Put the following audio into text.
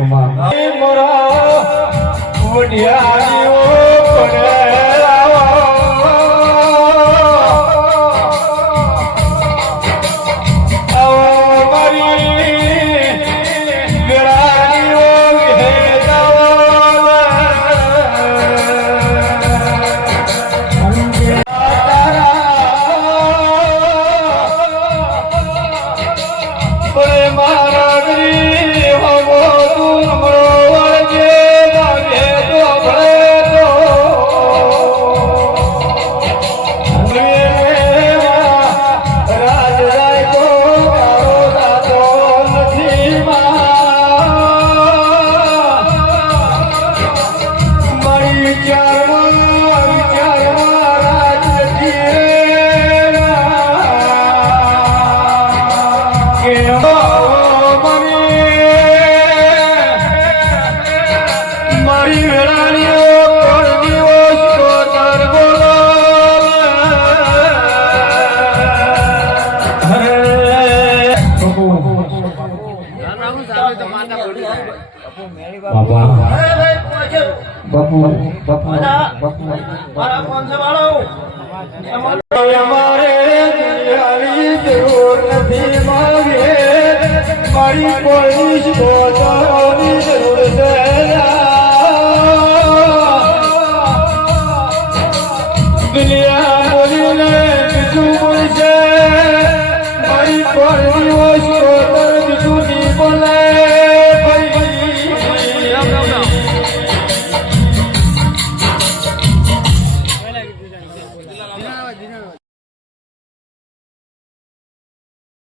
કુમાર બાપા બાપુ બાપુ બાપુ અમારે દુનિયાની જરૂર નથી માગે મારી પોલીસ કોતર